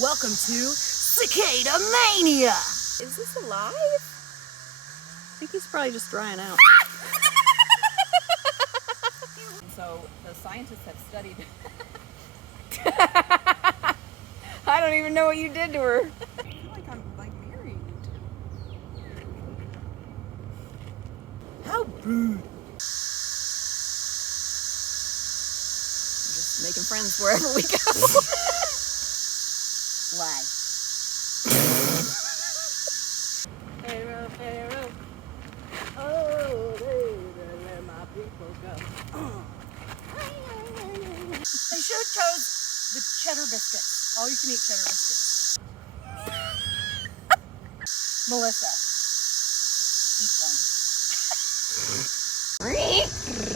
Welcome to Cicada Mania! Is this alive? I think he's probably just drying out. So the scientists have studied. I don't even know what you did to her. I feel like I'm married. How rude. We're just making friends wherever we go. Why? Pharaoh, Pharaoh. Oh, baby, let my people go. They should have chose the cheddar biscuits. All you can eat cheddar biscuits. Melissa, eat one.